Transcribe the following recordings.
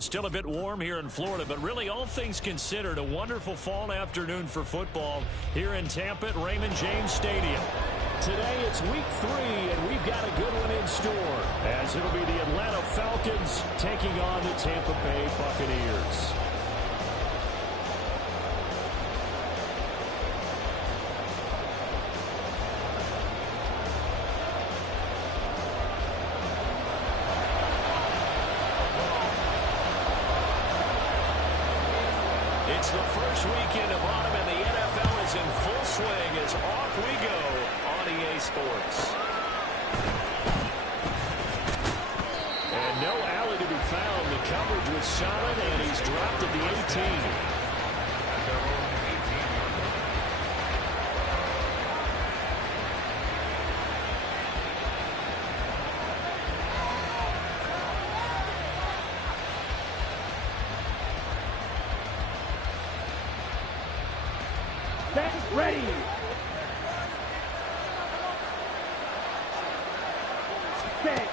Still a bit warm here in Florida, but really all things considered, a wonderful fall afternoon for football here in Tampa at Raymond James Stadium. Today it's week 3, and we've got a good one in store, as it'll be the Atlanta Falcons taking on the Tampa Bay Buccaneers. It's the first weekend of autumn, and the NFL is in full swing as off we go on EA Sports. And no alley to be found. The coverage was solid, and he's dropped at the 18. Ready. Set.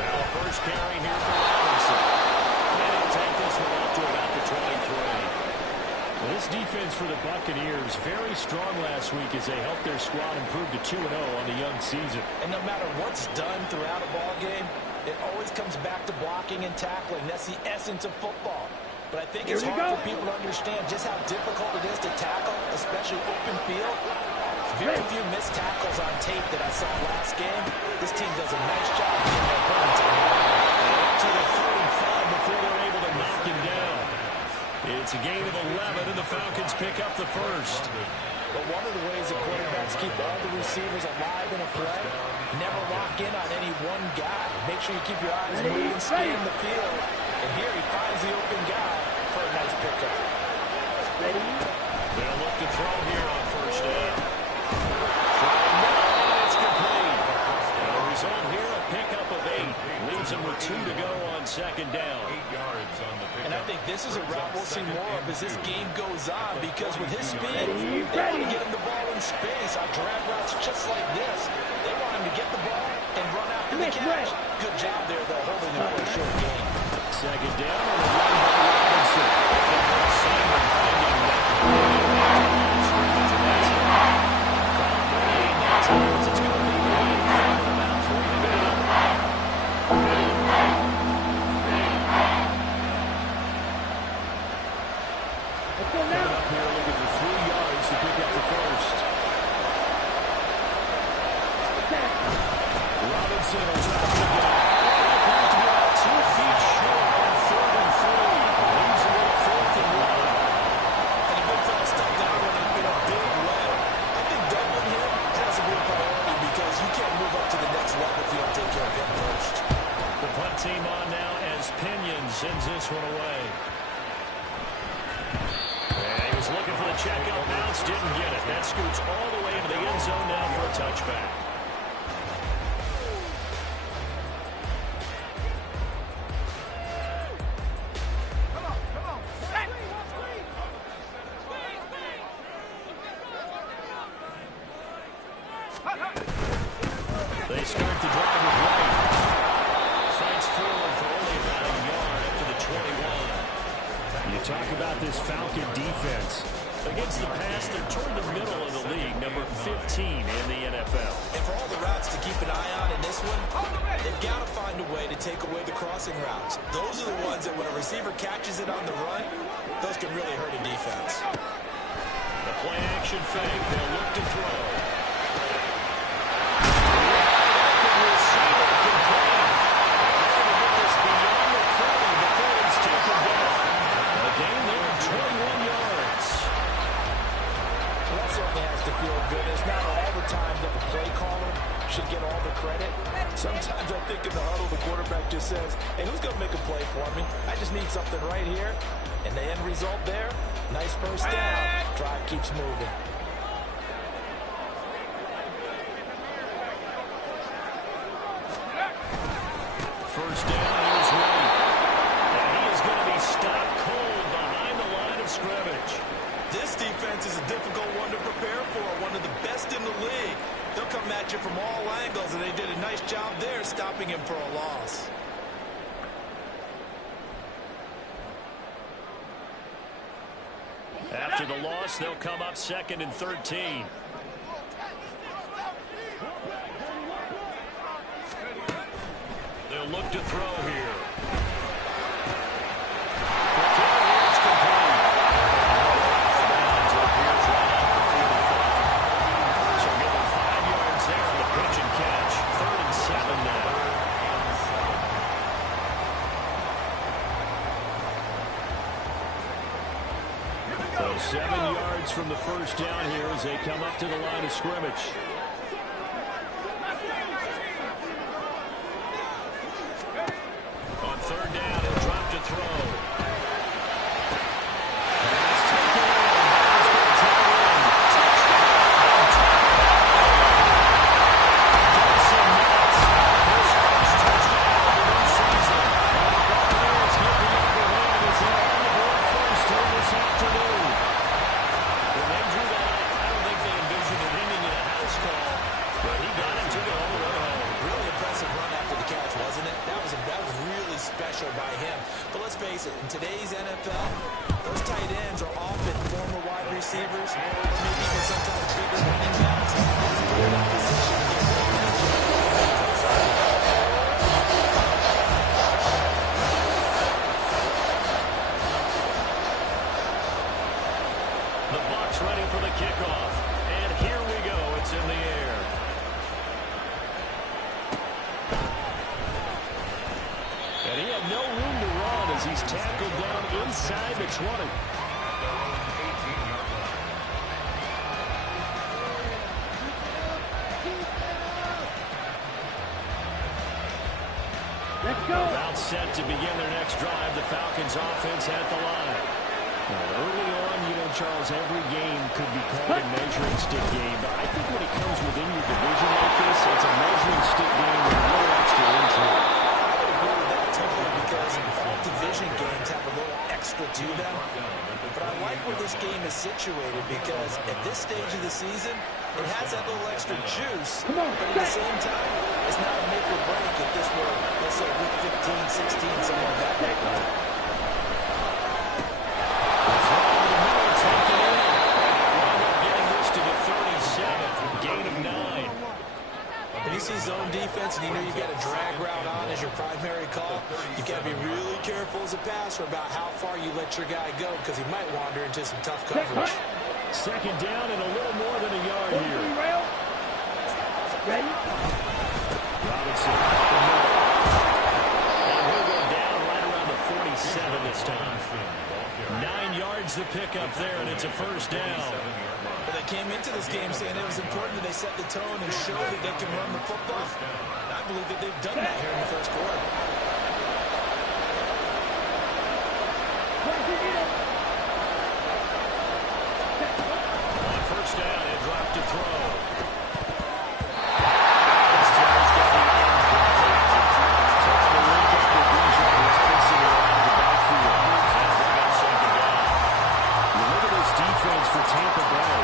Now first carry here for Robinson. And he'll take this one up to about the 23. Well, this defense for the Buccaneers, very strong last week as they helped their squad improve to 2-0 on the young season. And no matter what's done throughout a ball game, it always comes back to blocking and tackling. That's the essence of football. But I think it's hard for people to understand just how difficult it is to tackle, especially open field. Very few missed tackles on tape that I saw last game. This team does a nice job of getting their opponents in to the 35 before they're able to knock him down. It's a gain of 11, and the Falcons pick up the first. But one of the ways that quarterbacks keep all the receivers alive in a play, never lock in on any one guy. Make sure you keep your eyes moving, scan the field. And here he finds the open guy for a nice pickup. Ready? They'll look to throw here on first down. And it's complete. And the result here, a pickup of 8. Leaves him with 2 to go on second down. 8 yards on the pickup. And I think this is a route we'll see more of as this game goes on, because with his speed, they want to get him the ball in space on drag routes just like this. They want him to get the ball and run after the catch. Good job there, though, holding him for a short game. Second down and a run by Robinson. Simon finding that. It's going to be about 3 to go. Coming up here looking for 3 yards to pick up the first. Robinson will try to get it. Appears to be about 2 feet short on 3rd and 3. Leaves him with 4th and 1. And the big fella stepped out in a big way. I think doubling him has to be a priority, because you can't move up to the next level if you don't take care of him first. The punt team on now as Pinion sends this one away. And he was looking for the checkout bounce, didn't get it. That scoots all the way into the end zone now for a touchback. They start the drive with White. Fights forward for only about a yard up to the 21. You talk about this Falcon defense. Against the pass, they're toward the middle of the league, number 15 in the NFL. And for all the routes to keep an eye on in this one, they've got to find a way to take away the crossing routes. Those are the ones that when a receiver catches it on the run, those can really hurt a defense. The play action fake. They'll look to throw. Should get all the credit. Sometimes I think in the huddle, the quarterback just says, hey, who's going to make a play for me? I just need something right here. And the end result there, nice first down. Drive keeps moving. First down, here's White. And he is going to be stopped cold behind the line of scrimmage. This defense is a difficult one to prepare for, one of the best in the league. They'll come at you from all angles, and they did a nice job there stopping him for a loss. After the loss, they'll come up 2nd and 13. They'll look to throw here. The carry is complete. Bounds appears right at the 45. So give them 5 yards there on the pitch and catch. 3rd and 7 now. So 7 yards from the first down here as they come up to the line of scrimmage. On 3rd down, he'll drop to throw. And it's taken in. It's going to tie in. Touchdown. His first touchdown of the new season. And the Buccaneers get the upper hand as they're on the board first here this afternoon. When they drew that up, I don't think they envisioned it ending in a house call, but he got it, took it all the way home. Really impressive run after the catch, wasn't it? That was really special by him. But let's face it, in today's NFL, those tight ends are often former wide receivers, or maybe even sometimes bigger running backs. They just put it in position to get their The Bucs ready for the kickoff. And here we go. It's in the air. And he had no room to run as he's tackled down inside the 20. Let's go. About set to begin their next drive. The Falcons offense at the line. Early on, Charles, every game could be called a measuring stick game, but I think when it comes within your division like this, it's a measuring stick game with a little extra intrigue. I would agree with that totally because all division games have a little extra to them. But I like where this game is situated because at this stage of the season, it has that little extra juice. But at the same time, it's not a make or break if this were, let's say, week 15, 16, something like that. When you see zone defense and you know you've got a drag route on as your primary call, you've got to be really careful as a passer about how far you let your guy go because he might wander into some tough coverage. 2nd down and a little more than a yard here. Ready? Robinson. And he'll go down right around the 47 this time. 9 yards to pick up there, and it's a 1st down. But they came into this game saying it was important that they set the tone and show that they can run the football. And I believe that they've done that here in the first quarter. On 1st down, he'll drop to throw. For Tampa Bay,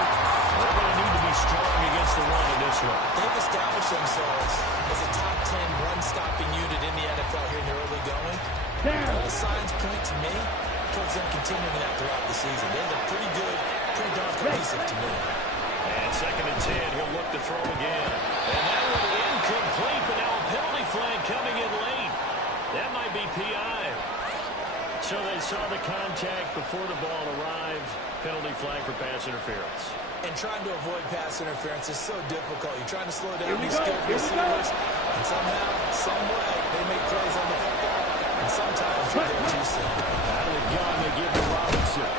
they're going to need to be strong against the run in this one. They've established themselves as a top 10 run-stopping unit in the NFL here in the early going. All signs point to me towards them continuing that throughout the season. They look pretty good, pretty darn cohesive to me. And 2nd and 10, he'll look to throw again. And that one incomplete, but now a penalty flag coming in late. That might be PI. So they saw the contact before the ball arrived. Penalty flag for pass interference. And trying to avoid pass interference is so difficult. You're trying to slow down these skilled receivers, and somehow, some way, they make plays on the football, and sometimes you're there too soon. Out of the gun, they give to Robinson.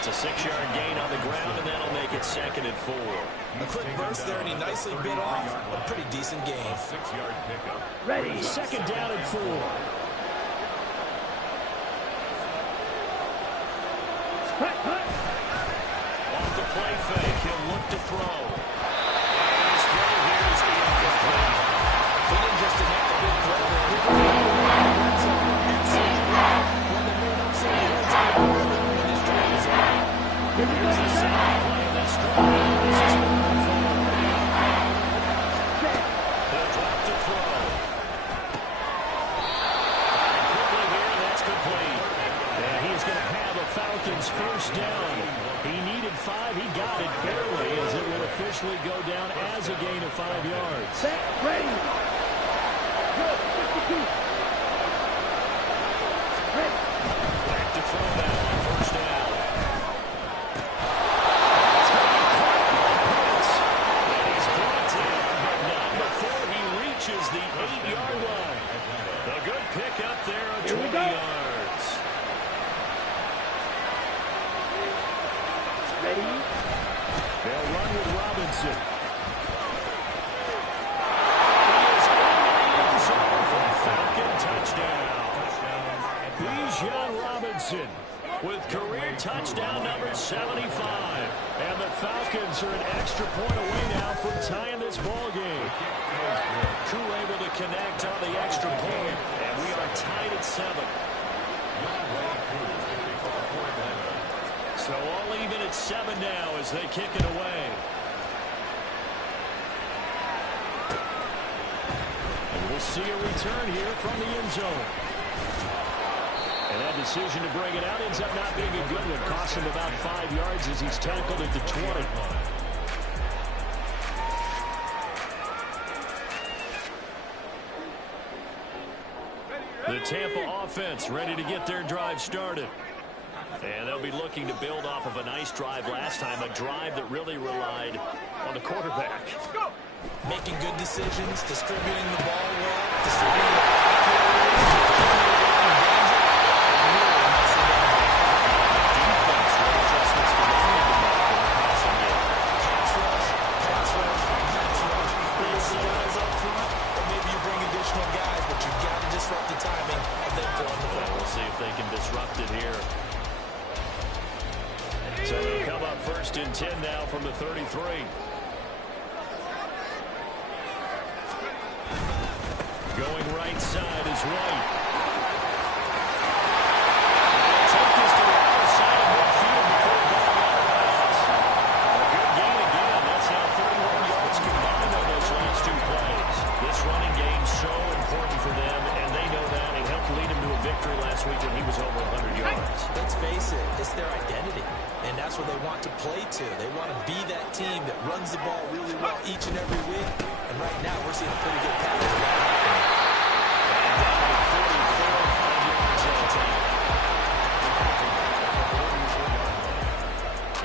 It's a 6-yard gain on the ground, and that'll make it 2nd and 4. A quick burst there, and he nicely bit off a pretty decent gain. 6-yard pickup. Ready. 2nd down and 4. Off the play fake, he'll look to throw. And his throw here is incomplete. He didn't just make a big play. Here's the second play of this drive. This is moving forward. He'll drop to throw. Firing quickly here, and that's complete. And he's going to have a Falcons 1st down. needed 5. He got it barely as it will officially go down as a gain of 5 yards. Set, ready. Good, 52. Ready. Back to throw now on first down. And he's brought in, but not before he reaches the 8-yard line. A good pickup there of 20 yards. Ready. They'll run with Robinson. Falcon touchdown. Bijan Robinson with career touchdown number 75. And the Falcons are an extra point away now from tying this ball game. Crew able to connect on the extra point, and we are tied at 7. So all even at 7 now as they kick it away. And we'll see a return here from the end zone. And that decision to bring it out ends up not being a good one. Cost him about 5 yards as he's tackled at the 20. The Tampa offense ready to get their drive started. And they'll be looking to build off of a nice drive last time, a drive that really relied on the quarterback. Making good decisions, distributing the ball well, distributing the ball. Defense, what adjustments do they need to make in the passing game? Pass rush, pass rush, pass rush. Bring some guys up front, or maybe you bring additional guys, but you've got to disrupt the timing of them throwing the ball. We'll see if they can disrupt it here. So they'll come up first and 10 now from the 33. Going right side is White. Take this to the outside of midfield before going out of bounds. A good gain again. That's now 31 yards combined on those last 2 plays. This running game's so important for them, and they know that. It helped lead them to a victory last week when he was over 100 yards. Let's face it, it's their identity. And that's what they want to play to. They want to be that team that runs the ball really well each and every week. And right now, we're seeing a pretty good pattern of that happening. And down to 44, 5 yards on the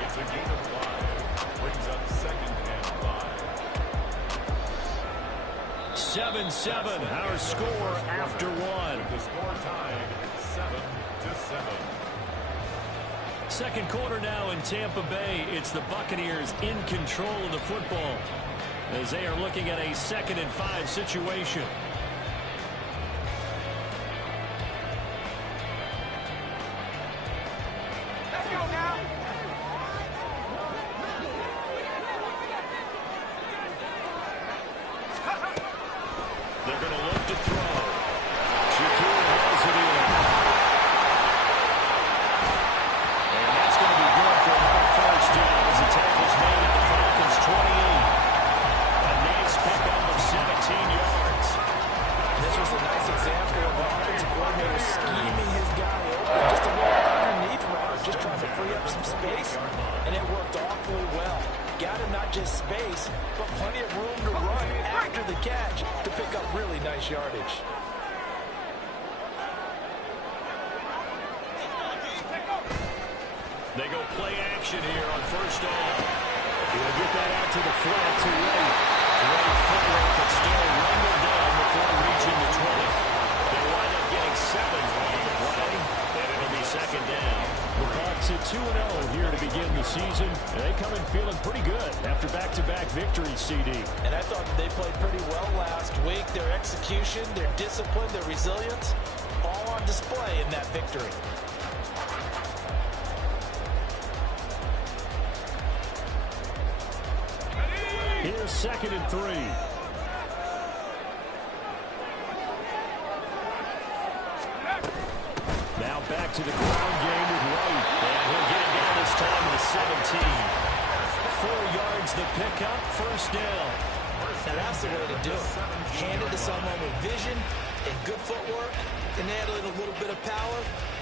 It's a gain of 5. Brings up 2nd and 5. 7-7, our score after 1. The score tied 7-7. Second quarter now in Tampa Bay. It's the Buccaneers in control of the football as they are looking at a 2nd and 5 situation. Let's go now. They're going to look to throw. Shakur has it in. And that's going to be good for another first down as the tackle's made at the Falcons' 28. A nice pickup of 17 yards. This was a nice example of an offensive coordinator scheming his guy open. Just a little underneath route, just trying to free up some space, and it worked awfully well. Got him not just space, but plenty of room to run after the catch to pick up really nice yardage. They go play action here on first down. He'll get that out to the flat to White. Great footwork, but still rumbled down before reaching the 20. They wind up getting 7 on the play, and it'll be 2nd down. The Bucs at 2-0 here to begin the season, and they come in feeling pretty good after back-to-back victories, CD. And I thought that they played pretty well last week. Their execution, their discipline, their resilience, all on display in that victory. Here's 2nd and 3. Now back to the ground game with White. And he'll get it down this time to the 17. 4 yards the pickup, first down. Now that's the way to do it. Hand it to someone with vision and good footwork, and add a little bit of power,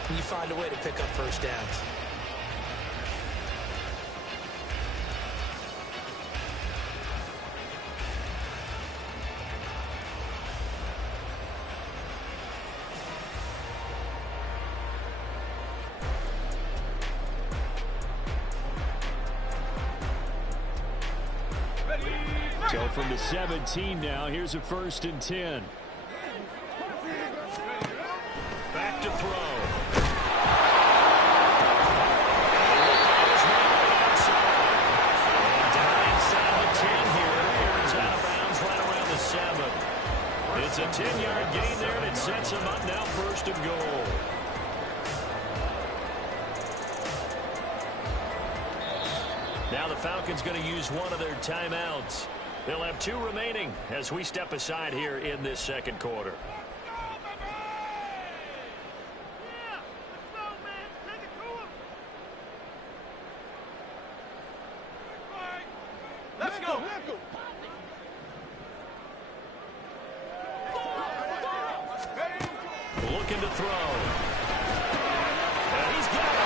and you find a way to pick up first downs. So from the 17 now, here's a 1st and 10. Back to throw. And down inside the 10 here. He's out of bounds right around the 7. It's a 10-yard gain there, and it sets him up now 1st and goal. Now the Falcons going to use one of their timeouts. They'll have 2 remaining as we step aside here in this 2nd quarter. Let's go. Looking to throw. And he's got it.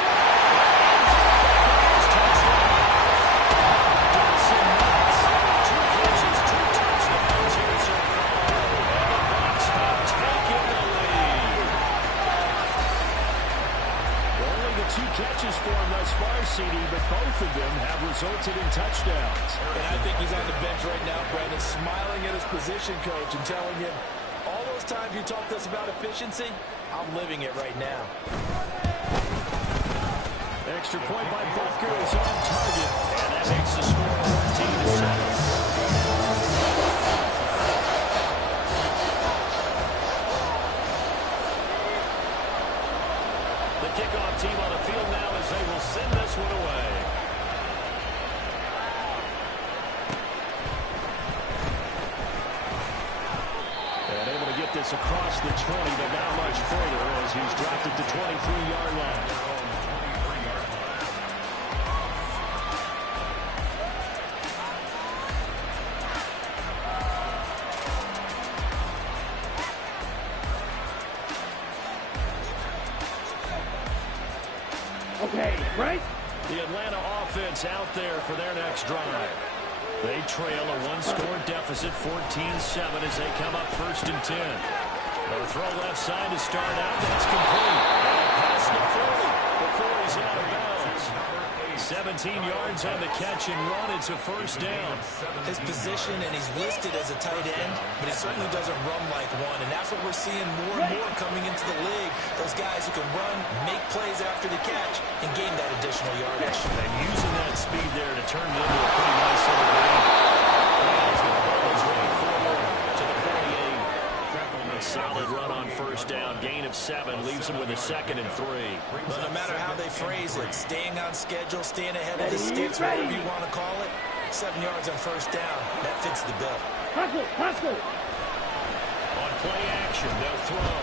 Catches for him thus far, CD, but both of them have resulted in touchdowns. And I think he's on the bench right now, Brandon, smiling at his position coach and telling him, all those times you talked to us about efficiency, I'm living it right now. Extra point by Butker is on target, and that makes the score 14-7. Kickoff team on the field now as they will send this one away. And able to get this across the 20, but not much further as he's dropped it to 23-yard line. Okay, right? The Atlanta offense out there for their next drive. They trail a 1-score deficit, 14-7 as they come up 1st and 10. They'll throw left side to start out. That's complete. And past the 40 before he's out of bounds. 17 yards on the catch and run. It's a 1st down. His position, and he's listed as a tight end, but he certainly doesn't run like one, and that's what we're seeing more and more coming into the league. Those guys who can run, make plays after the catch, and gain that additional yardage. And using that speed there to turn it into a pretty nice little game. He's going to ball his way forward to the 48. A solid run on 1st down. Gain of 7 leaves him with a 2nd and 3. But no matter how they phrase it, staying on schedule, staying ahead of the sticks, whatever you want to call it, 7 yards on 1st down, that fits the bill. Hustle. On play action, they'll throw.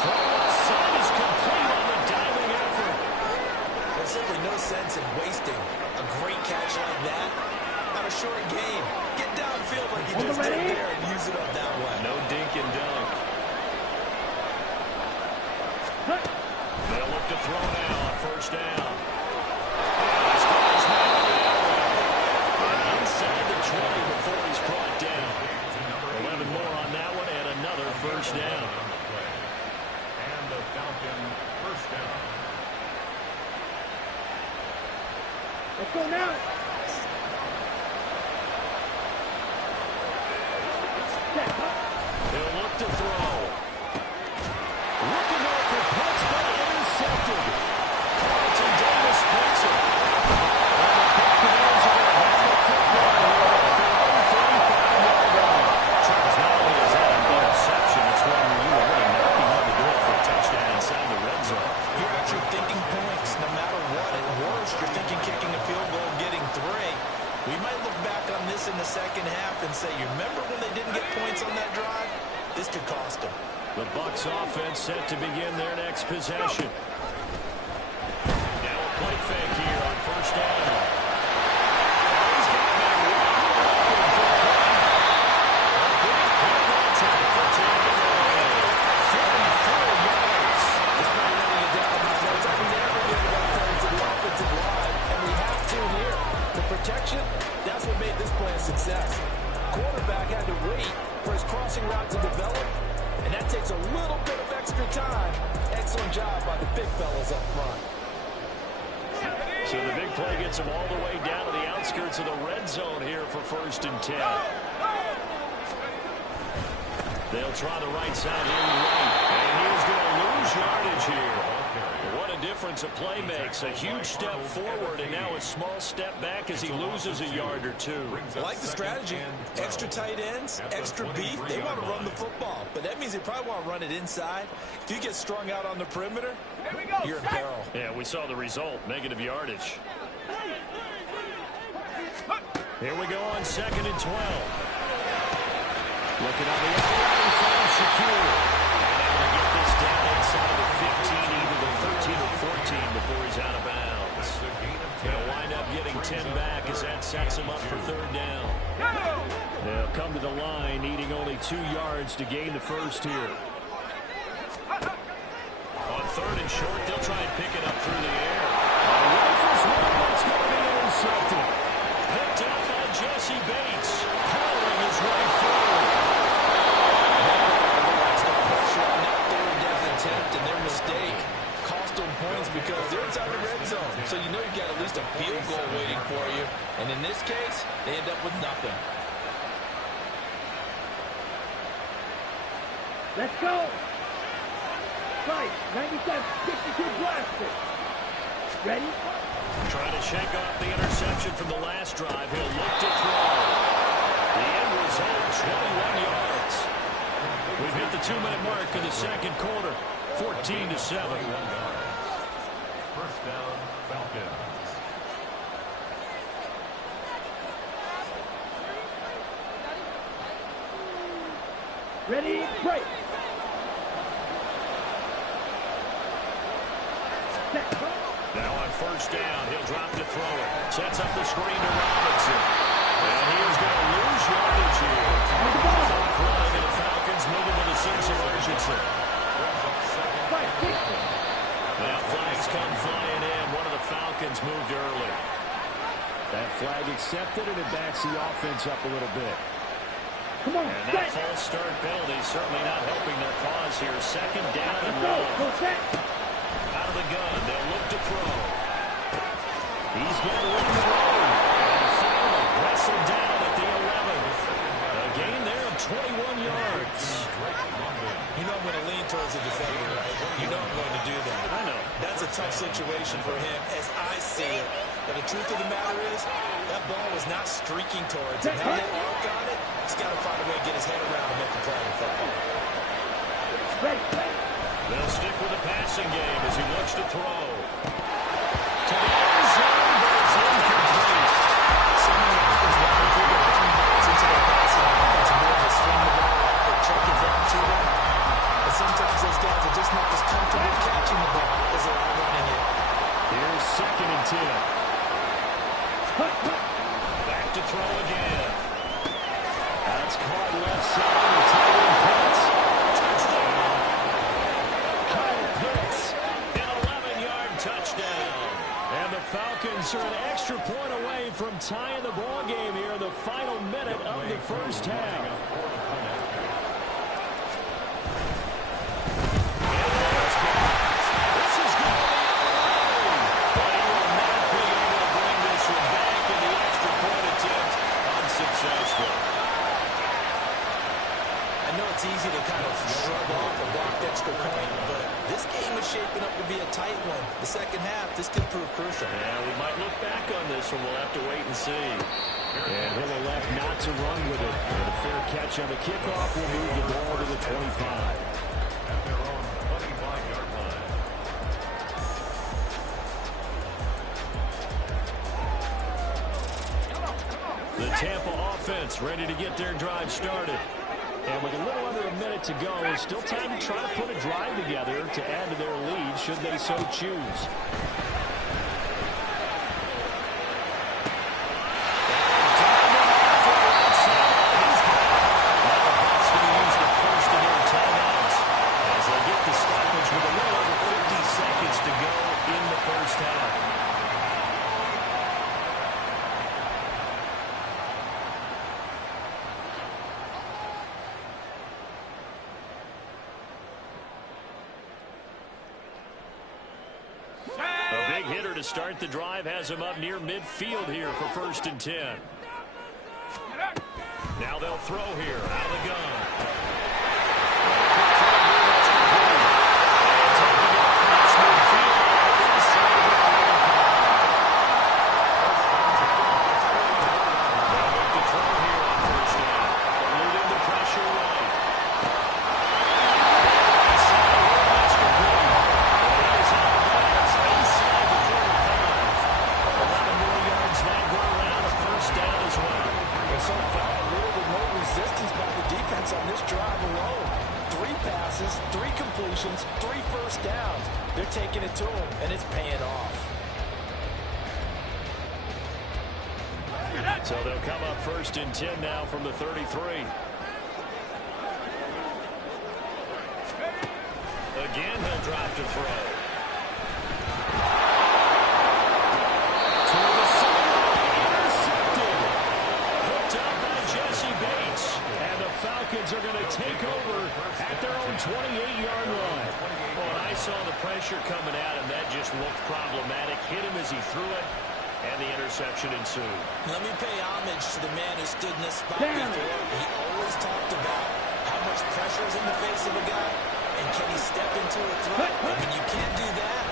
Throw side is complete on the diving effort. There's simply no sense in wasting a great catch like that on a short game. Get downfield like you just did there and use it up that way. No dink and dunk. They'll look to throw now on 1st down. He's got his man on the outside. And inside the 20 before he's brought down. 11 more on that one and another 1st down. And the Falcon 1st down. Let's go now. He'll look to throw. Looking there for Pitts, but intercepted. Carlton Davis picks it. And the Buccaneers are going to have the football here at their own 35-yard line. Charles, not only is that an interception, it's one where you are really knocking on the door for a touchdown inside the red zone. You're actually thinking points. No matter what, at worst, you're thinking kicking a field goal, getting 3. We might look back on this in the 2nd half and say, you remember when they didn't get points on that drive? This could cost them. The Bucs offense set to begin their next possession. Now a play fake here on 1st down. He's got that wide open for play. A big play that time for Tampa Bay. 44 yards. Despite running it down, my friends, I never give it up credit to the offensive line, and we have to here. The protection, that's what made this play a success. Quarterback had to wait for his crossing route to develop, and that takes a little bit of extra time. Excellent job by the big fellas up front. So the big play gets him all the way down to the outskirts of the red zone here for 1st and 10. They'll try the right side here late. And he's going to lose yardage here. What a difference a play makes. A huge step forward and now a small step back as he loses a yard or two. I like the strategy. Extra tight ends, extra beef. They want to run the football. But that means they probably want to run it inside. If you get strung out on the perimeter, you're in peril. Yeah, we saw the result. Negative yardage. Here we go on 2nd and 12. Looking on the outside, he finds Secure. And able to get this down inside the 15, either the 13 or 14 before he's out of bounds. They'll wind up getting 10 back as that sets him up for 3rd down. They'll come to the line, needing only 2 yards to gain the first here. On 3rd and short, they'll try and pick it up through the air. Rifles one, that's going to be intercepted. Picked up by Jesse Bates. Powering his way forward. And their mistake cost them points because they're inside the red zone. So you know you've got at least a field goal waiting for you. And in this case, they end up with nothing. Let's go. Right, 97, 52 blasted. Ready? Trying to shake off the interception from the last drive. He'll look to throw. The end result, 21 yards. We've hit the 2-minute mark in the 2nd quarter. 14-7. 1st down, Falcons. Ready, break. Now on 1st down, he'll drop to throw it. Sets up the screen to Robinson. And he is going to lose yardage here. Clock running, and the Falcons moving with a sense of urgency. Now flags come flying in. One of the Falcons moved early. That flag accepted, and it backs the offense up a little bit. Come on, and that false start penalty certainly not helping their cause here. 2nd down and go. long. Out of the gun, they'll look to throw. He's going to run the road. And finally wrestled down at the 11th. A gain there of 21 yards. You know I'm going to lean towards the defender, right? You know I'm going to do that. I know. That's a tough situation for him as I see it. But the truth of the matter is, that ball was not streaking towards him. Now that arc on it, he's got to find a way to get his head around and make a play in football. They'll stick with the passing game as he looks to throw. To the end zone, but it's incomplete. Some of the offense running through the running backs into their passing offense and be able to swing the ball or check it down to them. But sometimes those guys are just not as comfortable catching the ball as they are running it. Here's 2nd and 10. Back to throw again. That's caught left side. The tight end Pitts. Touchdown. Kyle Pitts. An 11-yard touchdown. And the Falcons are an extra point away from tying the ball game here in the final minute of the 1st half. It's easy to kind of shrug off a blocked extra point, but this game is shaping up to be a tight one. The 2nd half, this could prove crucial. Yeah, we might look back on this one. We'll have to wait and see. And he'll elect not to run with it. And a fair catch on the kickoff will move the ball to the 25. At their own 25-yard line. The Tampa offense ready to get their drive started. And with a little under a minute to go, still time to try to put a drive together to add to their lead should they so choose. big hitter to start the drive has him up near midfield here for 1st and 10. Now they'll throw here out of the gun. So they'll come up 1st and 10 now from the 33. Again, he'll drop to throw. To the sideline, intercepted. Hooked up by Jesse Bates. And the Falcons are going to take over at their own 28-yard line. Well, and I saw the pressure coming at him. That just looked problematic. Hit him as he threw it. And the interception ensued. Let me pay homage to the man who stood in this spot before. He always talked about how much pressure is in the face of a guy, and can he step into a throw? And when you can't do that,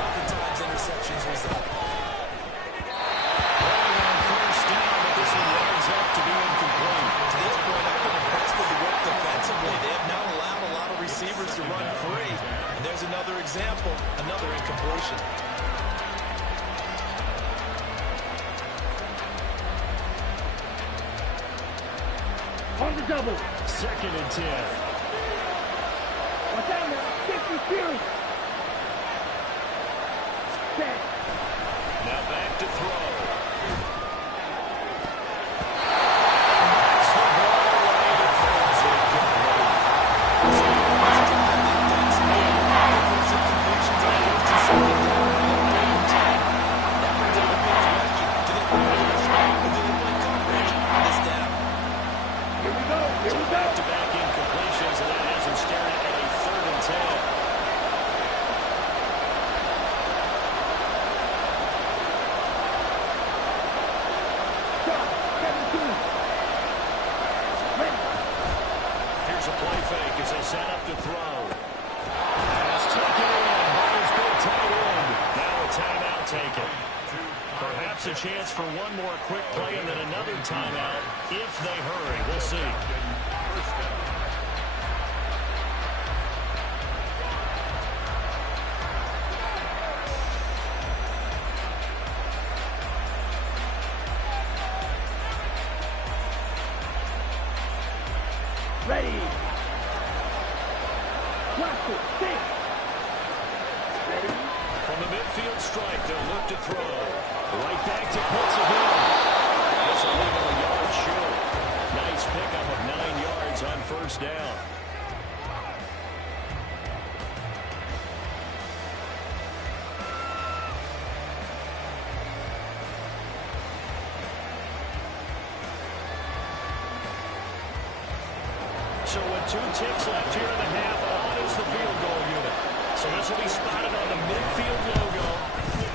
oftentimes interceptions result. Going on 1st down, but this one winds up to be incomplete. To this point, I've been impressed with the work defensively. They have not allowed a lot of receivers to run free. And there's another example, another incompletion. On the double. 2nd and 10. Watch out now. 52. Set. Now back to throw. Back-to-back incompletions, and that has him staring at a 3rd and 10. Here's a play fake as they set up to throw. Pass taken in. Ball's been tight end. Now a timeout taken. Perhaps a chance for one more quick play and then another timeout if they hurry. We'll see. Ready. Watch it. Six. Ready. From the midfield strike, they'll look to throw. Right back to Pittsburgh. That's a little yard short. Nice pickup of 9 yards on 1st down. So with 2 ticks left here in the half, on is the field goal unit. So this will be spotted on the midfield logo.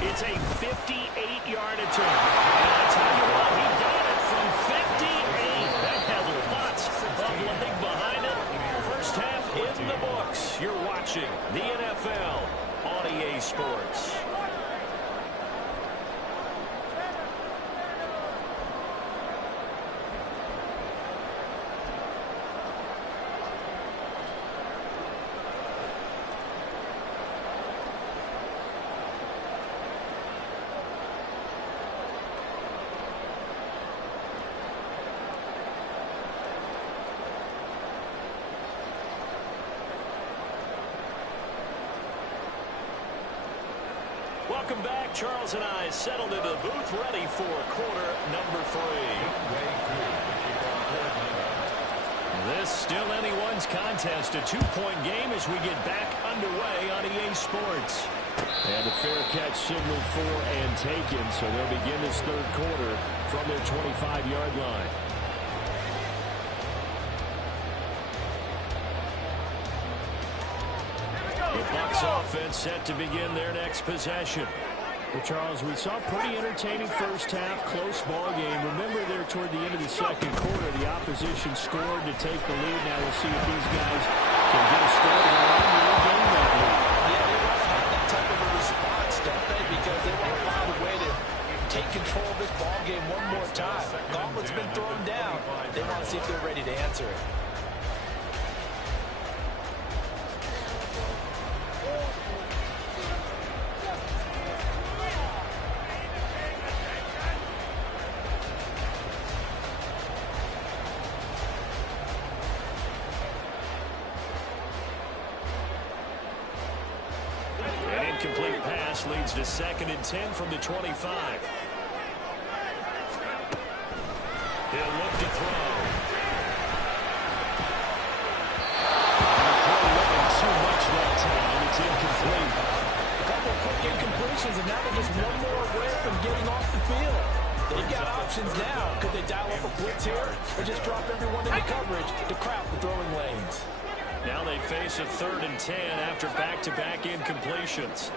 It's a 58-yard attempt. And I tell you what, he got it from 58. That has lots of leg behind it. First half in the books. You're watching the NFL on EA Sports. Welcome back. Charles and I settled into the booth ready for quarter number 3. This still anyone's contest, a 2-point game as we get back underway on EA Sports. And a fair catch signaled for and taken, so they'll begin this 3rd quarter from their 25-yard line. The Bucs offense set to begin their next possession. Well, Charles, we saw pretty entertaining first half, close ball game. Remember there toward the end of the second quarter, the opposition scored to take the lead. Now we'll see if these guys can get a started and regain that lead. Yeah, they want to have that type of a response, don't they? Because they want to find a way to take control of this ball game one more time. Gauntlet's been thrown down. They want to see if they're ready to answer it. Incomplete pass leads to 2nd and 10 from the 25. He'll look to throw. Too much that time. It's incomplete. A couple of quick incompletions, and now they're just one more away from getting off the field. They've got options now. Could they dial up a blitz here or just drop everyone into coverage to crowd the throwing lanes? Now they face a 3rd and 10 after back-to-back incompletions.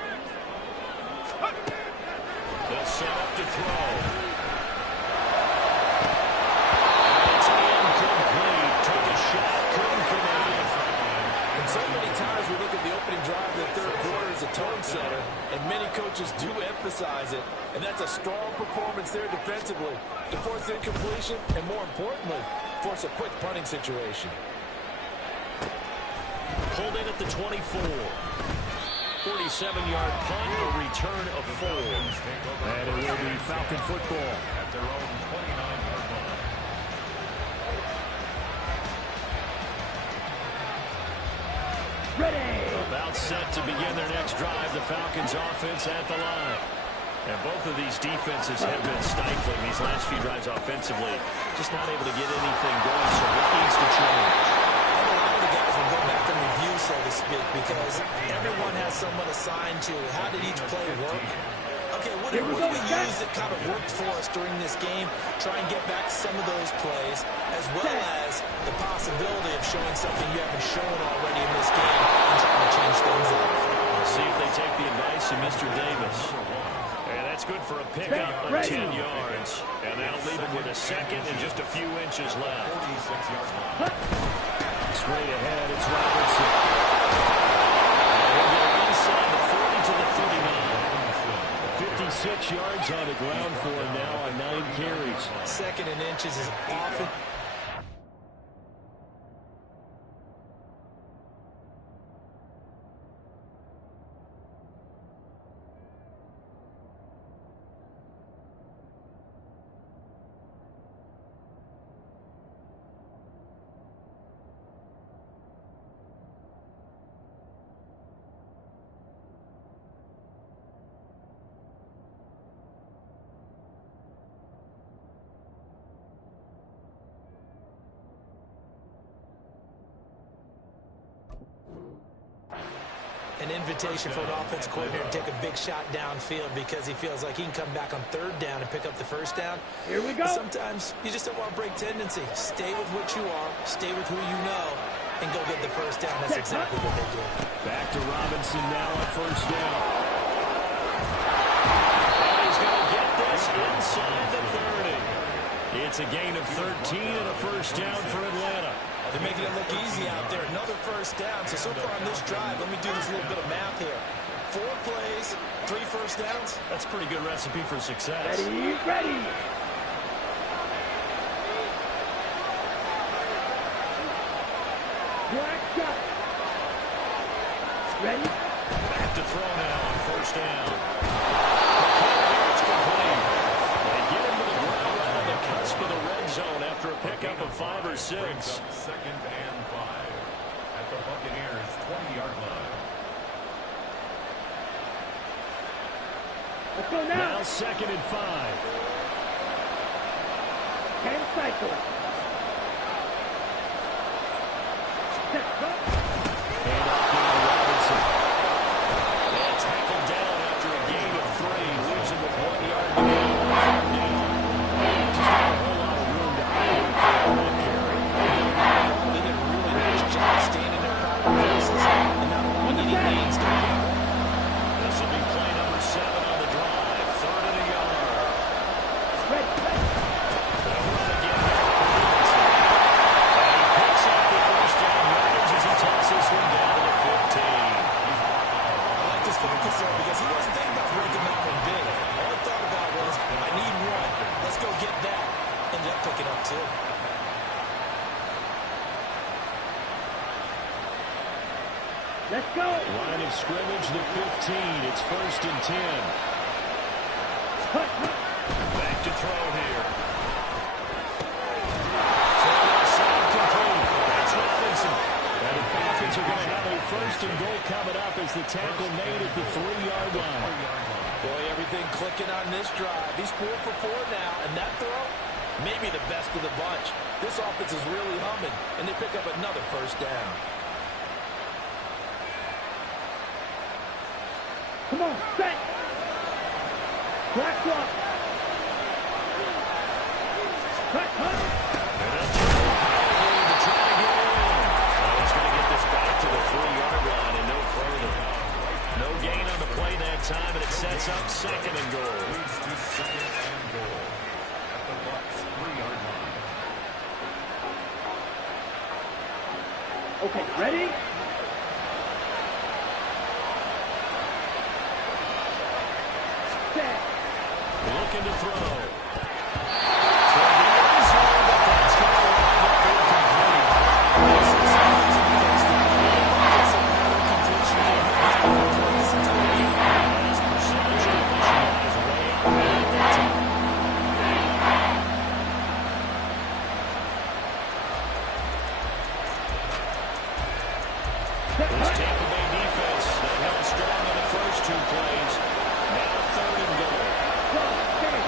They'll set up to throw. It's incomplete. Took a shot, couldn't connect. And so many times we look at the opening drive of the third quarter as a tone setter, and many coaches do emphasize it. And that's a strong performance there defensively to force incompletion and, more importantly, force a quick punting situation. Pulled in at the 24. 47-yard punt, a return of 4. And it will be Falcon football. At their own 29-yard line. Ready. About set to begin their next drive. The Falcons offense at the line. And both of these defenses have been stifling these last few drives offensively. Just not able to get anything going, so what needs to change? A lot of the guys will go back and review, so to speak, because everyone has someone assigned to how did each play work. Okay, what do we use that kind of worked for us during this game? Try and get back some of those plays, as well as the possibility of showing something you haven't shown already in this game and trying to change things up. We'll see if they take the advice of Mr. Davis. And that's good for a pickup of 10 yards. And that'll leave him with a 2nd and just a few inches left. 46-yard line. Straight ahead, it's Robertson. And we'll get inside the 40 to the 39. 56 yards on the ground for him now on 9 carries. 2nd and inches is often. An invitation for an offense coordinator to take a big shot downfield because he feels like he can come back on 3rd down and pick up the 1st down. Here we go. But sometimes you just don't want to break tendency. Stay with what you are, stay with who you know, and go get the 1st down. That's exactly what they did. Back to Robinson now on 1st down. And he's going to get this inside the 30. It's a gain of 13 and a 1st down for Atlanta. They're making it look easy out there. Another 1st down. So far on this drive, let me do this little bit of math here. 4 plays, 3 1st downs. That's a pretty good recipe for success. Ready, ready. Black shot. Ready. Back to throw now on 1st down. It's complete. They get him to the ground right on the cusp of the red zone after a pickup of 5 or 6. 2nd and 5 at the Buccaneers' 20-yard line. Let's go now. Now 2nd and 5. 10 cycle. Set, go. And off now Robinson. And tackled down after a gain of 3. Leaves him with 1 yard to go. Just not a whole lot of room to operate for that carry. They did a really nice job staying in their proper places and not allowing any gains to come. This will be play number 7 on the drive. too. Let's go. Line of scrimmage, the 15. It's 1st and 10. Back to throw here. Throw outside complete. That's Robinson. And the Falcons are going to have a 1st and goal coming up as the tackle made at the 3-yard line. Boy, everything clicking on this drive. He's 4 for 4 now, and that throw, maybe the best of the bunch. This offense is really humming, and they pick up another 1st down. Come on, set. Black block. Cut. To try to get in. Oh, it's going to get this back to the 3-yard line and no further. No gain on the play that time, and it sets up 2nd and goal. Leads to 2nd and goal at the Bucs 3-yard line. Okay, ready? Set. Looking to throw. To the end zone, but that's going to wind up incomplete. This is His percentage completion is way up there at that time. This Tampa Bay defense that held strong in the first 2 plays. Now 3rd and goal. Go, stay.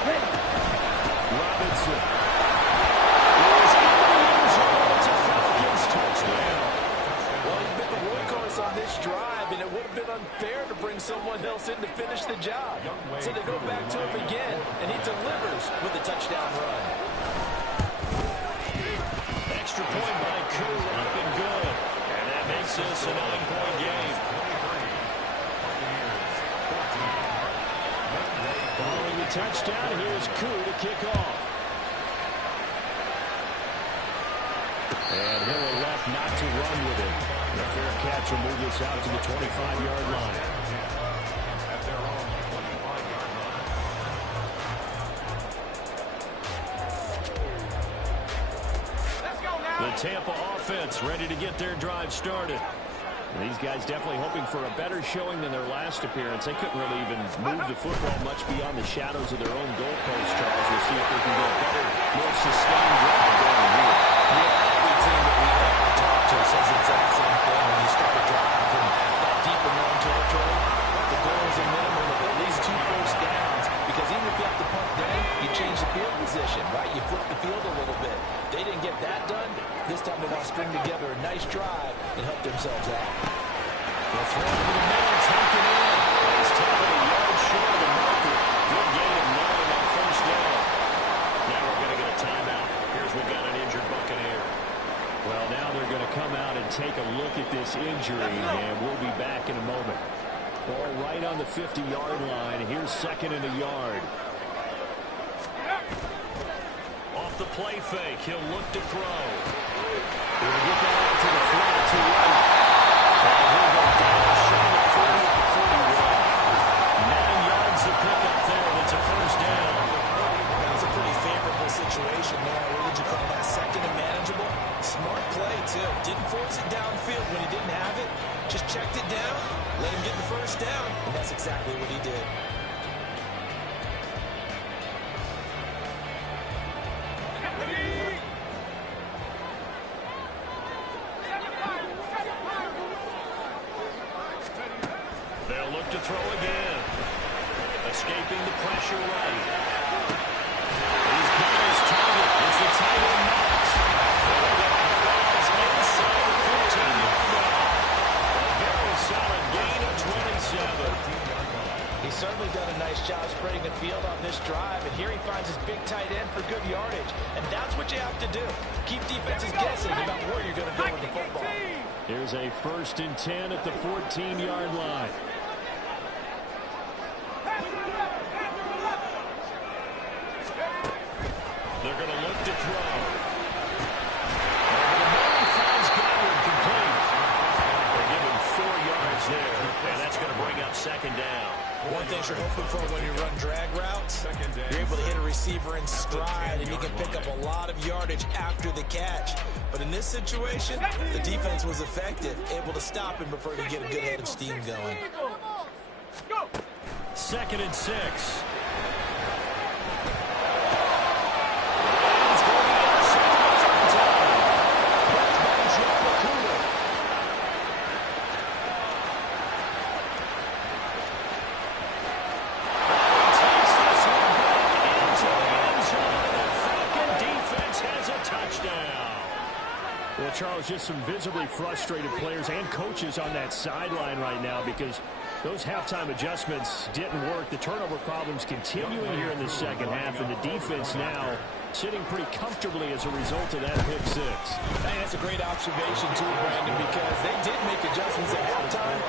Ready. Robinson. Goes into the end zone. It's a Falcons touchdown. Well, he's been the workhorse on this drive, and it would have been unfair to bring someone else in to finish the job. So they go back to him again, and he delivers with a touchdown run. Extra point by Koo, up and good. And that makes this a 9-point game. Following the touchdown, here's Koo to kick off. And he'll elect not to run with it. The fair catch will move this out to the 25-yard line. At their own 25-yard line. The Tampa offense ready to get their drive started. And these guys definitely hoping for a better showing than their last appearance. They couldn't really even move the football much beyond the shadows of their own goalpost, Charles. We'll see if they can get a better, more sustained drive going here. Yeah, every team that we've ever talked to says the exact same thing. When you start a drive from that deep in their own territory, the goal is a minimum of at least 2 first downs, because even if you have to punt then, you change the field position, right? You flip the field a little bit. They didn't get that done. This time they want to string together a nice drive and help themselves out. The throw to the middle, taken in. It's taken a yard short of the marker. Good gain of 9 on 1st down. Now we're going to get a timeout. Here's we've got an injured Buccaneer. Well, now they're going to come out and take a look at this injury, and we'll be back in a moment. Ball right on the 50-yard line. Here's 2nd and a yard. Off the play fake, he'll look to throw. He'll get that out to the flat to right. And he'll go down shy of 40 at the 41. 9 yards to pick up there, and it's a 1st down. That was a pretty favorable situation there. What would you call that? 2nd and manageable? Smart play, too. Didn't force it downfield when he didn't have it. Just checked it down, let him get the 1st down, and that's exactly what he did. They'll look to throw again. Escaping the pressure right. He's got his target. It's the tight end Knox. Inside the 15-yard line. A very solid gain of 27. He's certainly done a nice job spreading the field on this drive, and here he finds his big tight end for good yardage. And that's what you have to do. Keep defenses guessing about where you're going to go with the football. Here's a 1st and 10 at the 14-yard line. They're going to look to throw. Over the middle, finds Godwin complete. They give him 4 yards there, and that's going to bring up 2nd down. One thing you're hoping for when you run drag routes, you're able to hit a receiver in stride, and you can pick up a lot of yardage after the catch. But in this situation, the defense was effective, able to stop him before he could get a good head of steam going. 2nd and 6. Well, Charles, just some visibly frustrated players and coaches on that sideline right now because those halftime adjustments didn't work. The turnover problems continuing here in the second half, and the defense now sitting pretty comfortably as a result of that pick six. Hey, that's a great observation, too, Brandon, because they did make adjustments at halftime.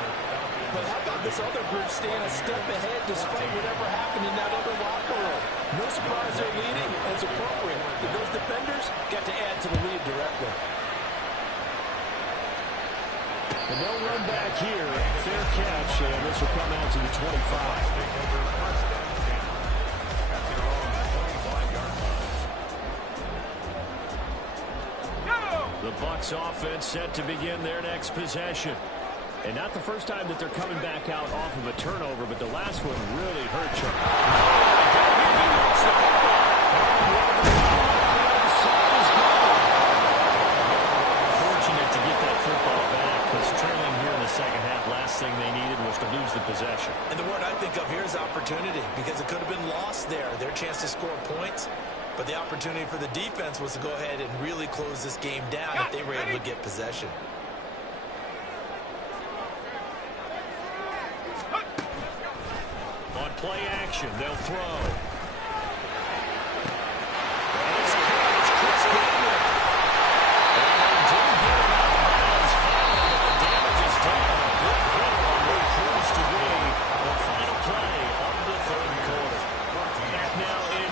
But how about this other group staying a step ahead despite whatever happened in that other locker room? No surprise they're leading, and it's appropriate that those defenders got to add to the lead directly. And they'll run back here. Fair catch, and this will come out to the 25. The Bucs offense set to begin their next possession. And not the first time that they're coming back out off of a turnover, but the last one really hurt Fortunate to get that football back, because trailing here in the second half, last thing they needed was to lose the possession. And the word I think of here is opportunity, because it could have been lost there. Their chance to score points. But the opportunity for the defense was to go ahead and really close this game down if they were able to get possession. On play action, they'll throw.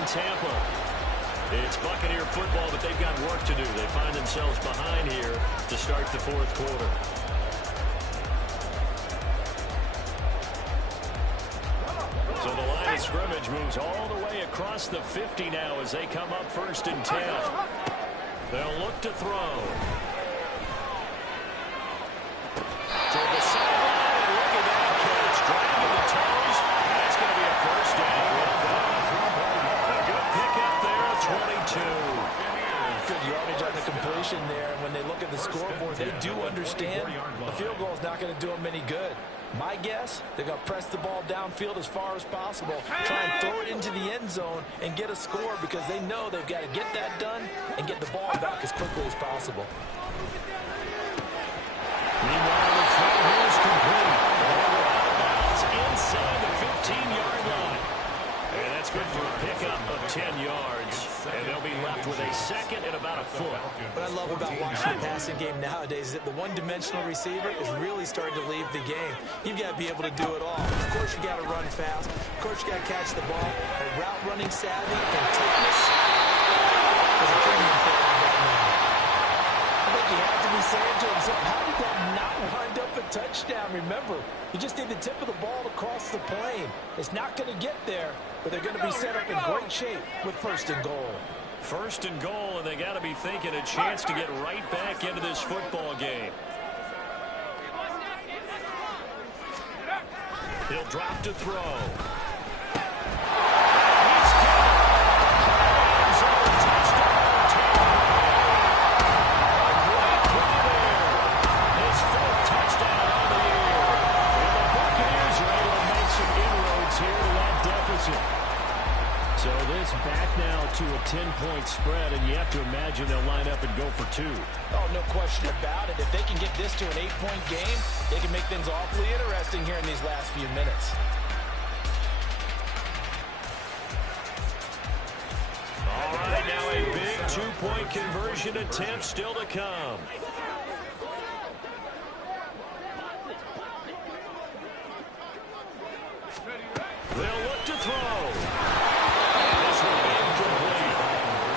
Tampa. It's Buccaneer football, but they've got work to do. They find themselves behind here to start the fourth quarter. So the line of scrimmage moves all the way across the 50 now as they come up 1st and 10. They'll look to throw. To the sideline, and look at that catch. Dragging the toes. That's going to be a first down. Pick up there at 22. Good yardage on the completion there. And when they look at the scoreboard, they do understand a field goal is not going to do them any good. My guess, they're going to press the ball downfield as far as possible, try and throw it into the end zone and get a score because they know they've got to get that done and get the ball back as quickly as possible. Meanwhile, the throw is complete. It's inside the 15-yard line. And that's good for a pickup of 10 yards. And they'll be left with a second and about a foot. What I love about watching the passing game nowadays is that the one-dimensional receiver is really starting to leave the game. You've got to be able to do it all. Of course, you got to run fast. Of course, you got to catch the ball. But route running savvy and toughness is a premium for him right now. I think he had to be saying to himself, how did that not wind up a touchdown? Remember, you just need the tip of the ball to cross the plane. It's not going to get there, but they're going to be set up in great shape with 1st and goal. 1st and goal, and they got to be thinking a chance to get right back into this football game. He'll drop to throw. So this back now to a 10-point spread, and you have to imagine they'll line up and go for 2. Oh, no question about it. If they can get this to an 8-point game, they can make things awfully interesting here in these last few minutes. All right, now a big 2-point conversion attempt still to come. They'll look to throw. This will be incomplete.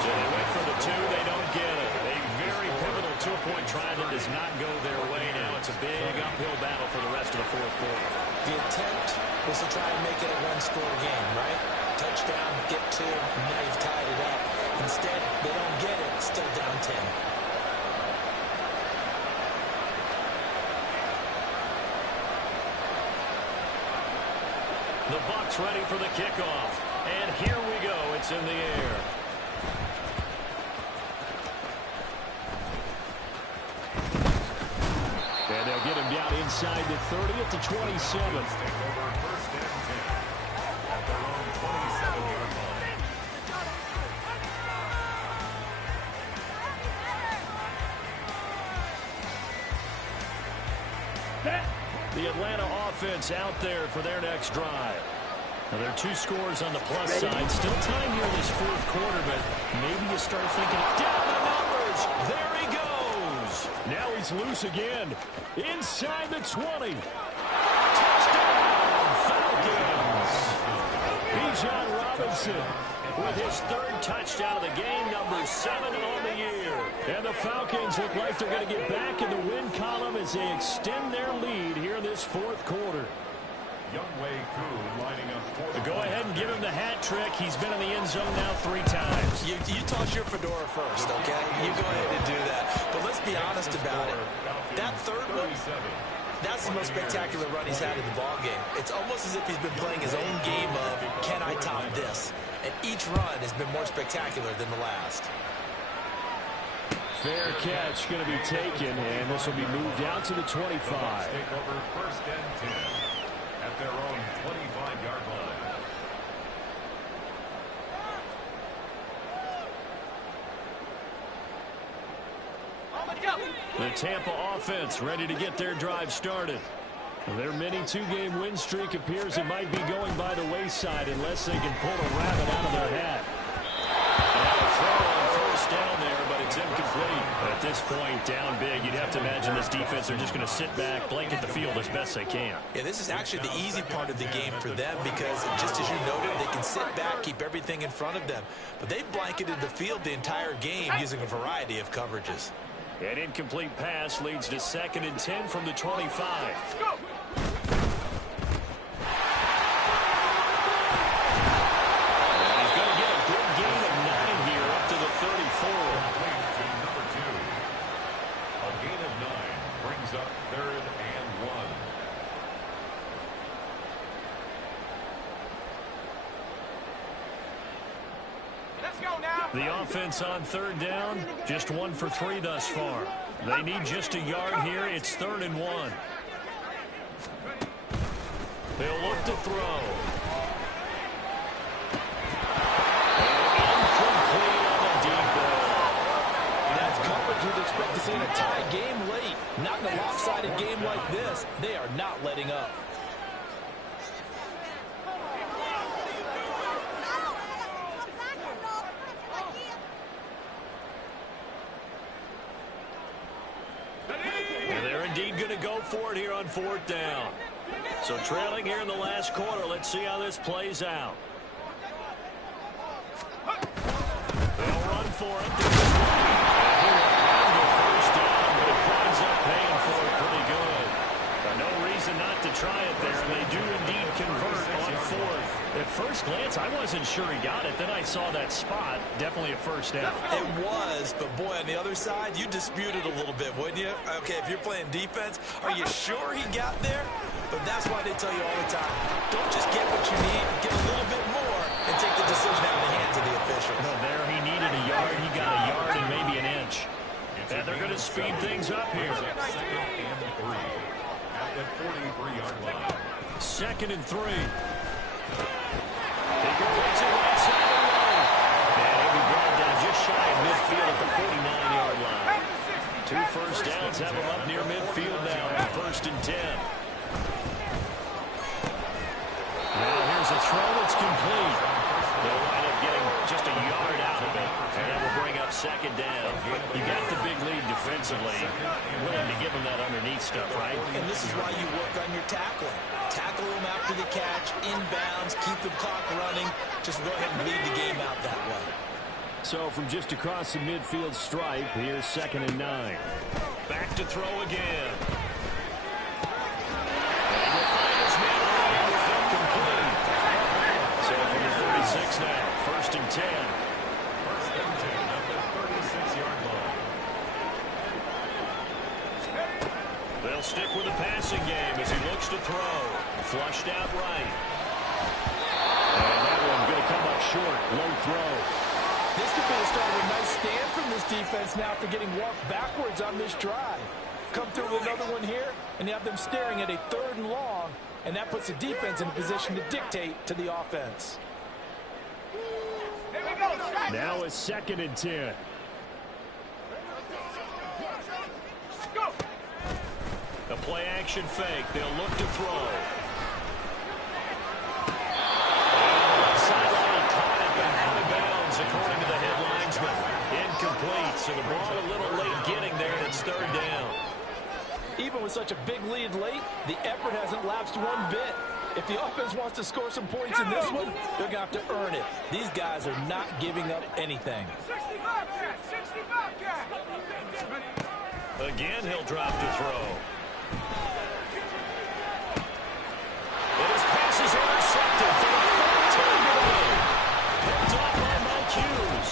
So they went for the 2. They don't get it. A very pivotal 2-point try that does not go their way. Now it's a big uphill battle for the rest of the fourth quarter. The attempt was was to try and make it a one-score game, right? Touchdown, get two, now you've tied it up. Instead, they don't get it, still down 10. The Bucs ready for the kickoff. And here we go. It's in the air. And they'll get him down inside the 30 at the 27. Take over first and 10 at their own 27-yard line. Set. The Atlanta offense out there for their next drive. Now, there are 2 scores on the plus side. Still time here in this fourth quarter, but maybe you start thinking, down the numbers. There he goes. Now he's loose again. Inside the 20. Touchdown, Falcons. Bijan Robinson with his 3rd touchdown of the game, number 7 on the year. And the Falcons look like they're going to get back in the win column as they extend their lead here in this fourth quarter. Lining up for Go ahead and give him the hat trick. He's been in the end zone now 3 times. You toss your fedora first, okay? You go ahead and do that. But let's be honest about it. That third one, that's the most spectacular run he's had in the ballgame. It's almost as if he's been playing his own game of, can I top this? And each run has been more spectacular than the last. Fair catch going to be taken, and this will be moved out to the 25. Take over first and 10 at their own 25-yard line. The Tampa offense ready to get their drive started. Their mini 2-game win streak appears it might be going by the wayside unless they can pull a rabbit out of their hat. Now a throw on first down there, but it's incomplete. At this point, down big, you'd have to imagine this defense are just going to sit back, blanket the field as best they can. Yeah, this is actually the easy part of the game for them because, just as you noted, they can sit back, keep everything in front of them. But they've blanketed the field the entire game using a variety of coverages. An incomplete pass leads to 2nd and 10 from the 25. Let's go. Up 3rd and 1. Let's go now. The offense on 3rd down, just 1 for 3 thus far. They need just a yard here. It's 3rd and 1. They'll look to throw. Incomplete on the deep ball. That's coverage you'd expect to see in a tie game late. Not in a lopsided game like this. They are not letting up. And they're indeed going to go for it here on 4th down. So trailing here in the last quarter. Let's see how this plays out. They'll run for it. First down, but it winds up paying for it pretty good. No reason not to try it there, and they do indeed convert on 4th. At first glance, I wasn't sure he got it. Then I saw that spot. Definitely a first down. It was, but boy, on the other side, you dispute it a little bit, wouldn't you? Okay, if you're playing defense, are you sure he got there? But that's why they tell you all the time, don't just get what you need, get a little bit more, and take the decision out of the hands of the official. No, there he needed a yard. He got a yard and maybe an inch. And they're going to speed things up here. 2nd and 3 at the 43-yard line. 2nd and 3. They go right side of the line. And he'll be brought down just shy of midfield at the 49-yard line. 2 first downs have him up near midfield now on 1st and 10. Now here's a throw that's complete. They'll wind up getting just a yard out of it. And that will bring up 2nd down. You got the big lead defensively. Willing to give them that underneath stuff, right? And this is why you work on your tackling. Tackle them after the catch, inbounds, keep the clock running. Just go ahead and bleed the game out that way. So from just across the midfield stripe, here's 2nd and 9. Back to throw again. And he'll find his man around with them passing game as he looks to throw. Flushed out right. And that one going to come up short. Low throw. This could be the start of a nice stand from this defense now after getting walked backwards on this drive. Come through with another one here, and you have them staring at a 3rd and long, and that puts the defense in a position to dictate to the offense. Now a 2nd and 10. A play action fake. They'll look to throw. Sideline caught up and out of bounds according to the head linesman. Incomplete. So the ball a little late getting there, and it's 3rd down. Even with such a big lead late, the effort hasn't lapsed one bit. If the offense wants to score some points in this one, they're going to have to earn it. These guys are not giving up anything. Again, he'll drop to throw. And his pass is intercepted for the 4th time today. Picked off by Mike Hughes.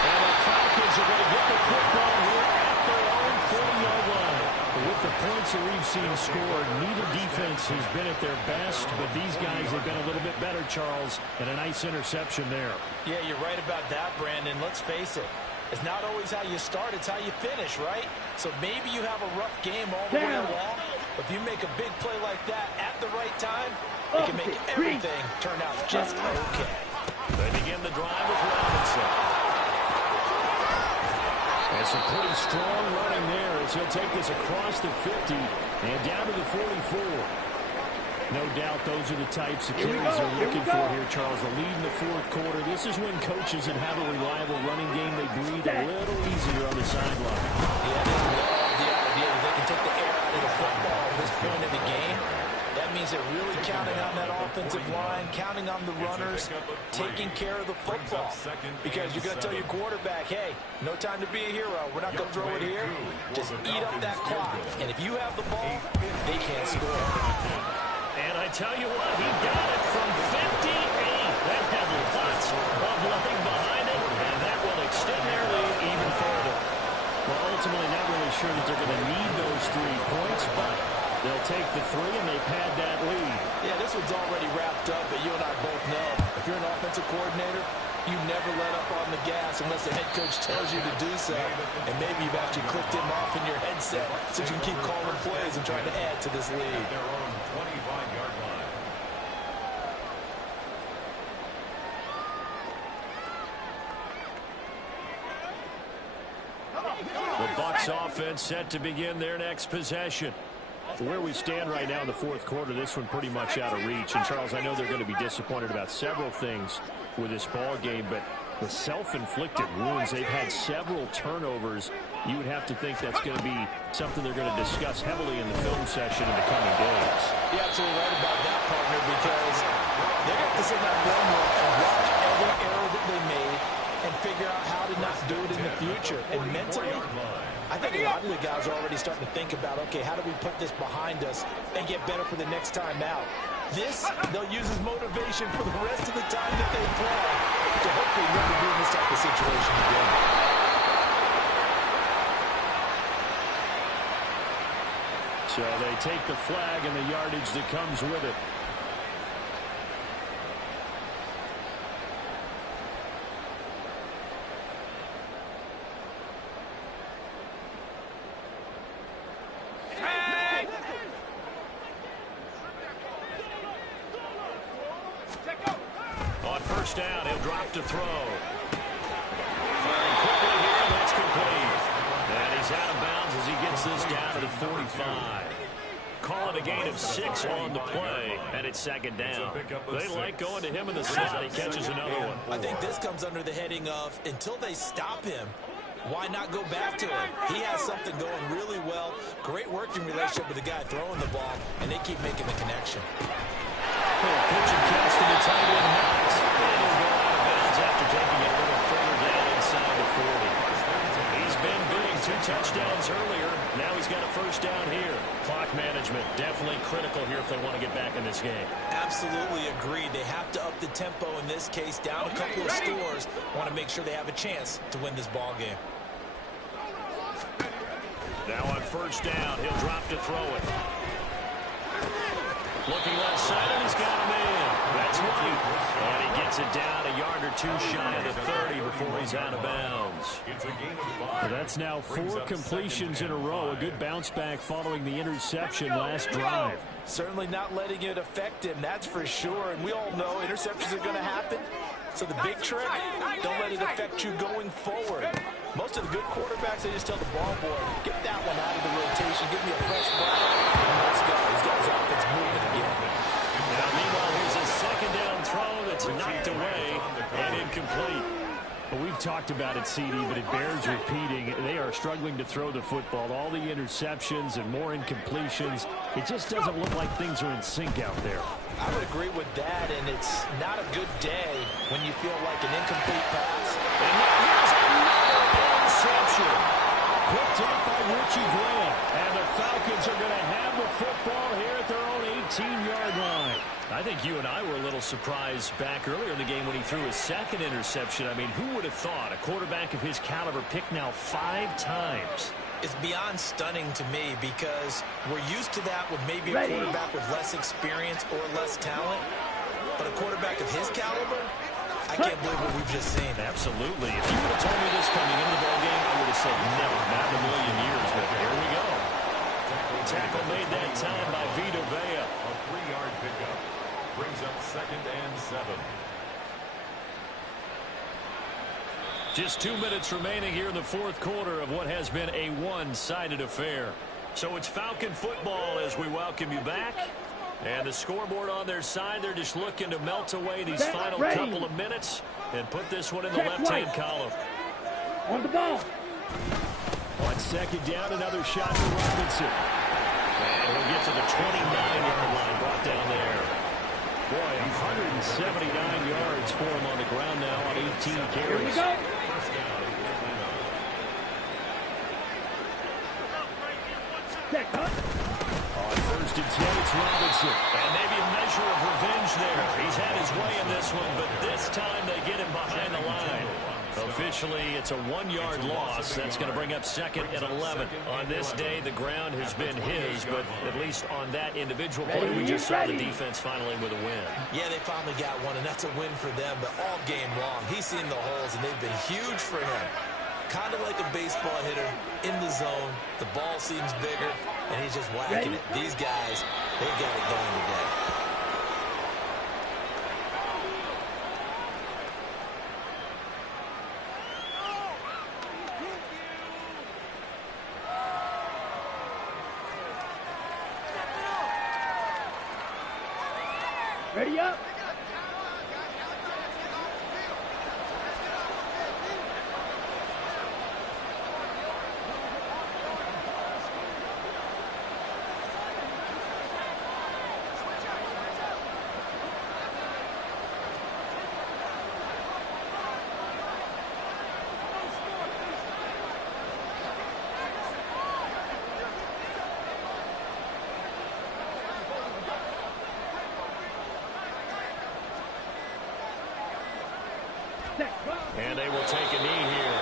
And the Falcons are going to get the football here at their own 40-yard line. With the points that we've seen scored, neither defense has been at their best, but these guys have been a little bit better, Charles, and a nice interception there. Yeah, you're right about that, Brandon. Let's face it. It's not always how you start, it's how you finish, right? So maybe you have a rough game all the way along, but if you make a big play like that at the right time, it can make everything turn out just okay. They begin the drive with Robinson. And some pretty strong running there as he'll take this across the 50 and down to the 44. No doubt those are the types of carries they're looking for here, Charles. The lead in the 4th quarter. This is when coaches that have a reliable running game, they breathe a little easier on the sideline. Yeah, they love the idea that they can take the air out of the football at this point in the game. That means they're really counting on that offensive line, counting on the runners, taking care of the football. Because you're going to tell your quarterback, hey, no time to be a hero. We're not going to throw it here. Just eat up that clock. And if you have the ball, they can't score. And I tell you what, he got it from 58. That had lots of leg behind it, and that will extend their lead even further. Well, ultimately, not really sure that they're going to need those 3 points, but they'll take the 3, and they pad that lead. Yeah, this one's already wrapped up, but you and I both know if you're an offensive coordinator, you never let up on the gas unless the head coach tells you to do so. And maybe you've actually clicked him off in your headset so you can keep calling plays and trying to add to this lead. Their own 25-yard line. The Bucs offense set to begin their next possession. Where we stand right now in the 4th quarter, this one pretty much out of reach. And, Charles, I know they're going to be disappointed about several things with this ball game, but the self-inflicted wounds, they've had several turnovers. You would have to think that's going to be something they're going to discuss heavily in the film session in the coming days. You're absolutely right about that, partner, because they're going to have to sit down and watch every error that they made and figure out how to not do it in the future. And mentally, I think a lot of the guys are already starting to think about, okay, how do we put this behind us and get better for the next time out? This, they'll use as motivation for the rest of the time that they play to hopefully never be in this type of situation again. So they take the flag and the yardage that comes with it. On 1st down, he'll drop to throw. Firing quickly here, and that's complete. And he's out of bounds as he gets this down to the 45. Call it a gain of 6 on the play, and it's 2nd down. They like going to him in the slot. He catches another one. I think this comes under the heading of, until they stop him, why not go back to him? He has something going really well. Great working relationship with the guy throwing the ball, and they keep making the connection. Pitching catch to the tight end, Knox. And he'll go out of bounds after taking it a little further down inside the 40. He's been big. 2 touchdowns earlier. Now he's got a 1st down here. Clock management definitely critical here if they want to get back in this game. Absolutely agreed. They have to up the tempo in this case, down a couple of scores. Want to make sure they have a chance to win this ball game. Now on first down. He'll drop to throw it. Looking left side, and he's got him in. That's White. And he gets it down a yard or two shy of the 30 before he's out of bounds. Well, that's now 4 completions in a row. A good bounce back following the interception last drive. Certainly not letting it affect him, that's for sure. And we all know interceptions are going to happen. So the big trick, don't let it affect you going forward. Most of the good quarterbacks, they just tell the ball boy, get that one out of the rotation, give me a fresh ball, and let's go. He's got his offense moving again. Now, meanwhile, here's a second down throw that's knocked away and incomplete. Well, we've talked about it, CD, but it bears repeating. They are struggling to throw the football. All the interceptions and more incompletions. It just doesn't look like things are in sync out there. I would agree with that, and it's not a good day when you feel like an incomplete pass. And now here's another interception. Picked up by Richie Graham. And the Falcons are going to have the football here at their own 18-yard line. I think you and I were a little surprised back earlier in the game when he threw his second interception. I mean, who would have thought a quarterback of his caliber picked now 5 times? It's beyond stunning to me because we're used to that with maybe a quarterback with less experience or less talent. But a quarterback of his caliber, I can't believe what we've just seen. Absolutely. If you would have told me this coming into the ballgame, I would have said never, not in a million years. But here we go. Tackle made that time by Vita Vea. A 3-yard pickup brings up 2nd and 7. Just 2 minutes remaining here in the 4th quarter of what has been a one-sided affair. So it's Falcon football as we welcome you back. And the scoreboard on their side, they're just looking to melt away these final couple of minutes and put this one in the left-hand column. On the ball. On 2nd down, another shot for Robinson. And we'll get to the 29-yard line brought down there. Boy, 179 yards for him on the ground now on 18 carries. Here we go. On 1st and 10, it's Robinson. And maybe a measure of revenge there. He's had his way in this one, but this time they get him behind the line. Officially, it's a 1-yard loss. That's going to bring up 2nd and 11. On this day, the ground has been his, but at least on that individual play, we just saw the defense finally with a win. Yeah, they finally got one, and that's a win for them, but all game long, he's seen the holes, and they've been huge for him. Kind of like a baseball hitter in the zone. The ball seems bigger, and he's just whacking it. These guys, they got it going today. Ready up. And they will take a knee here.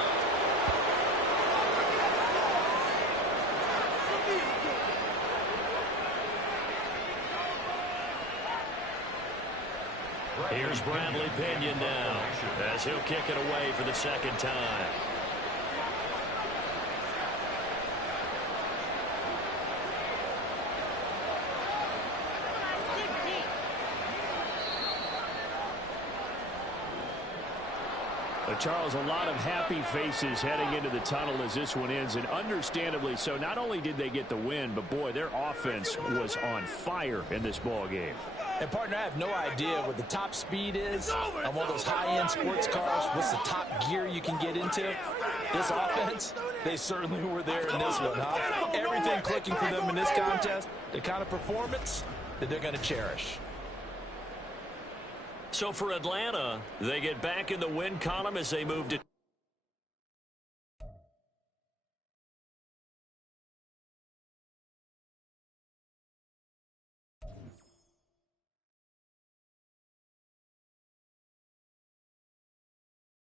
Here's Bradley Pinion now as he'll kick it away for the 2nd time. Charles, a lot of happy faces heading into the tunnel as this one ends, and understandably so. Not only did they get the win, but boy, their offense was on fire in this ball game. And partner, I have no idea what the top speed is on one of those high-end sports cars. What's the top gear you can get into? This offense, they certainly were there in this one, huh? Everything clicking for them in this contest, the kind of performance that they're going to cherish. So for Atlanta, they get back in the win column as they move to